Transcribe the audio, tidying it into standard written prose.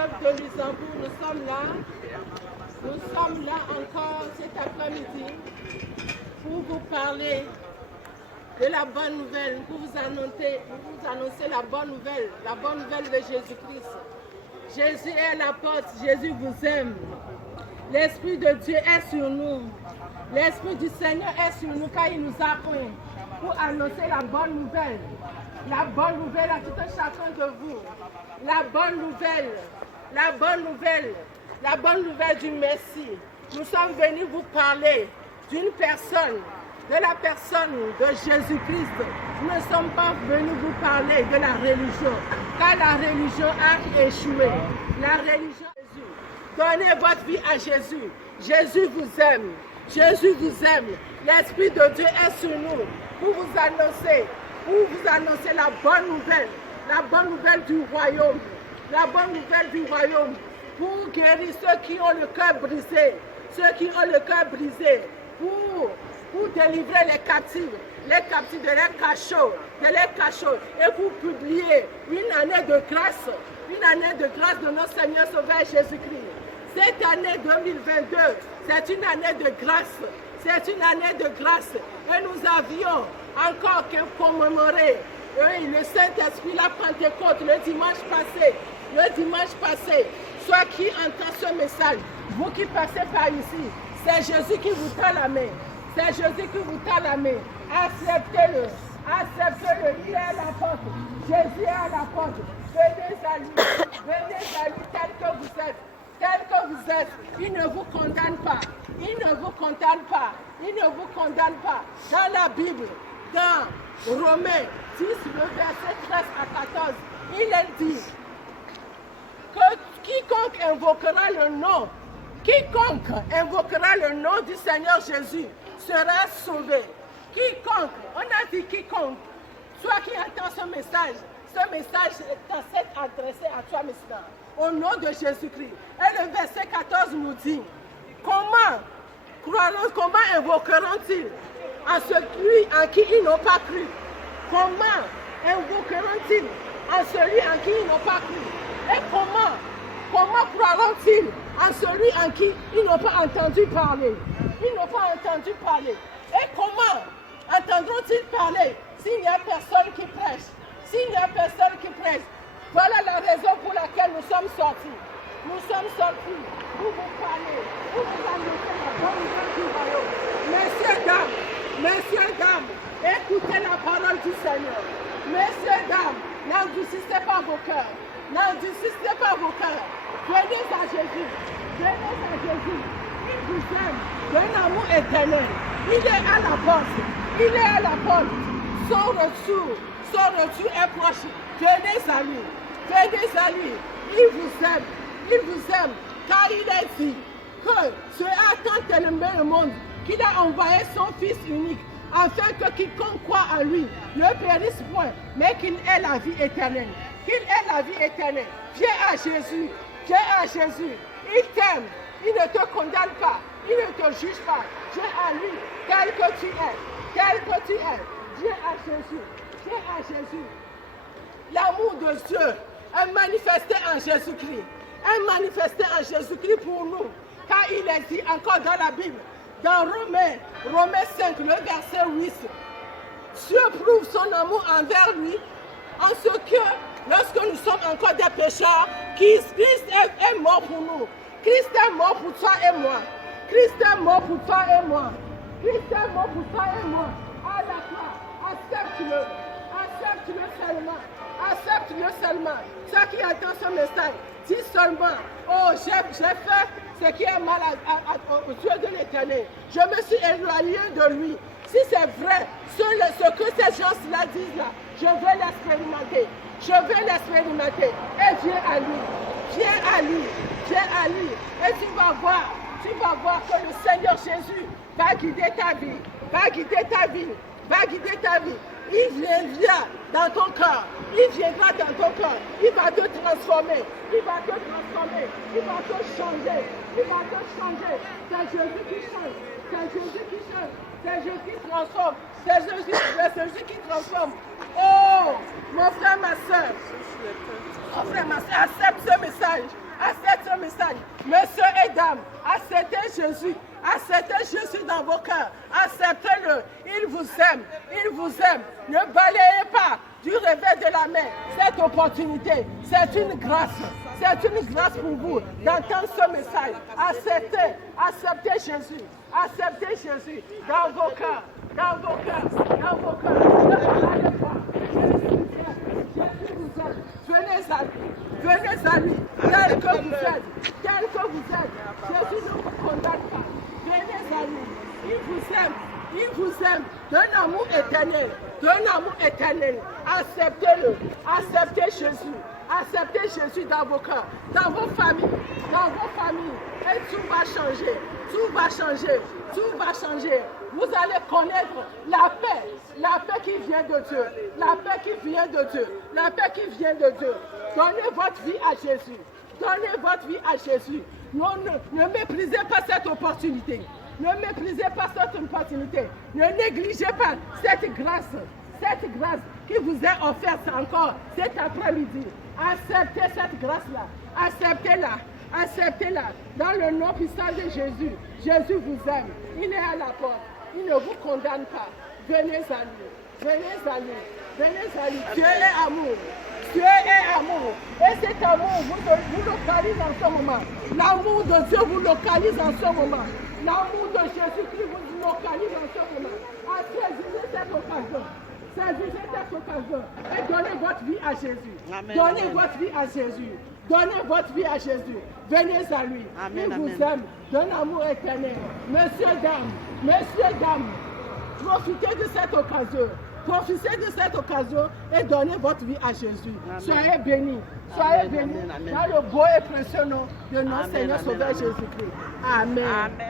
peuple de Luxembourg, nous sommes là. Nous sommes là encore cet après-midi pour vous parler de la bonne nouvelle, pour vous annoncer la bonne nouvelle de Jésus-Christ. Jésus est la porte, Jésus vous aime. L'Esprit de Dieu est sur nous. L'Esprit du Seigneur est sur nous car il nous a pris pour annoncer la bonne nouvelle. La bonne nouvelle à tout un chacun de vous. La bonne nouvelle. La bonne nouvelle. La bonne nouvelle du Messie. Nous sommes venus vous parler d'une personne, de la personne de Jésus-Christ. Nous ne sommes pas venus vous parler de la religion, car la religion a échoué. La religion Jésus. Donnez votre vie à Jésus. Jésus vous aime. Jésus vous aime. L'Esprit de Dieu est sur nous pour vous annoncer la bonne nouvelle du royaume. La bonne nouvelle du royaume. Pour guérir ceux qui ont le cœur brisé. Ceux qui ont le cœur brisé. Pour délivrer les captifs de leurs cachots, et pour publier une année de grâce de notre Seigneur Sauveur Jésus-Christ. Cette année 2022, c'est une année de grâce, et nous avions encore que commémorer le Saint-Esprit, la Pentecôte, le dimanche passé. Soit qui entend ce message, vous qui passez par ici, c'est Jésus qui vous tend la main. C'est Jésus qui vous tend la main. Acceptez-le. Il est à la porte. Jésus est à la porte. Venez à lui tel que vous êtes. Il ne vous condamne pas. Dans la Bible, dans Romains 10, le verset 13 à 14, il est dit que quiconque invoquera le nom du Seigneur Jésus sera sauvé. Quiconque, on a dit quiconque, toi qui entends ce message est adressé à toi maintenant, au nom de Jésus-Christ. Et le verset 14 nous dit, comment invoqueront-ils en celui en qui ils n'ont pas cru? Comment invoqueront-ils en celui en qui ils n'ont pas cru? Et comment croiront-ils en celui en qui ils n'ont pas entendu parler? Et comment entendront-ils parler s'il n'y a personne qui prêche? Voilà la raison pour laquelle nous sommes sortis. Nous sommes sortis pour vous parler, pour vous annoncer la bonne nouvelle du royaume. Messieurs, dames, écoutez la parole du Seigneur. Messieurs, dames, n'endurcissez pas vos cœurs. Venez à Jésus. Il vous aime d'un amour éternel. Il est à la porte. Son retour est proche. Venez à lui. Il vous aime. Car il a dit que Dieu a tant aimé le monde qu'il a envoyé son Fils unique, afin que quiconque croit en lui ne périsse point, mais qu'il ait la vie éternelle. Viens à Jésus. Il t'aime. Il ne te condamne pas. Il ne te juge pas. Viens à lui, tel que tu es. Viens à Jésus. L'amour de Dieu est manifesté en Jésus-Christ. Pour nous. Car il est dit encore dans la Bible, dans Romains 5, le verset 8, Dieu prouve son amour envers lui en ce que, lorsque nous sommes encore des pécheurs, Christ est mort pour nous. Christ est mort pour toi et moi. À la croix, accepte-le seulement. Toi qui entends ce message, dis seulement, oh, j'ai fait ce qui est mal aux yeux de l'Éternel. Je me suis éloigné de lui. Si c'est vrai, ce que ces gens-là disent là, je vais l'expérimenter. Et viens à lui. Et tu vas voir que le Seigneur Jésus va guider ta vie. Il viendra dans ton cœur. Il va te transformer. Il va te changer. C'est Jésus qui change. C'est Jésus qui transforme. Oh, mon frère, ma soeur, accepte ce message. message. Acceptez ce message. Messieurs et dames, acceptez Jésus. Acceptez Jésus dans vos cœurs. Acceptez-le. Il vous aime. Il vous aime. Ne balayez pas du revers de la main cette opportunité. C'est une grâce. C'est une grâce pour vous d'entendre ce message. Acceptez. Acceptez Jésus. Acceptez Jésus dans vos cœurs. Dans vos cœurs. Dans vos cœurs. Ne balayez pas. Jésus vous aime. Venez à lui. Venez à lui. Tel que vous êtes. Tel que vous êtes. Jésus ne vous condamne pas. Venez à lui. Il vous aime. Il vous aime d'un amour éternel. D'un amour éternel. Acceptez-le. Acceptez Jésus. Acceptez Jésus dans vos cœurs, dans vos familles. Dans vos familles. Et tout va changer. Tout va changer. Tout va changer. Vous allez connaître la paix qui vient de Dieu, la paix qui vient de Dieu, la paix qui vient de Dieu. Donnez votre vie à Jésus. Donnez votre vie à Jésus. Non, ne méprisez pas cette opportunité. Ne méprisez pas cette opportunité. Ne négligez pas cette grâce qui vous est offerte encore cet après-midi. Acceptez cette grâce-là. Acceptez-la. Acceptez-la. Dans le nom puissant de Jésus. Jésus vous aime. Il est à la porte. Il ne vous condamne pas. Venez à lui. Venez à lui. Venez à lui. Dieu est amour. Dieu est amour. Et cet amour vous localise en ce moment. L'amour de Dieu vous localise en ce moment. L'amour de Jésus-Christ vous localise en ce moment. Saisissez cette occasion. Saisissez cette occasion. Et donnez votre vie à Jésus. Amen. Donnez Amen. votre vie à Jésus. Donnez votre vie à Jésus. Venez à lui. Amen, Il vous amen. aime d'un amour éternel. Messieurs, dames, profitez de cette occasion. Profitez de cette occasion et donnez votre vie à Jésus. Amen. Soyez bénis. Soyez Amen, bénis amen, amen. dans le beau et précieux nom de notre Amen, Seigneur amen, Sauveur amen. Jésus-Christ. Amen. Amen.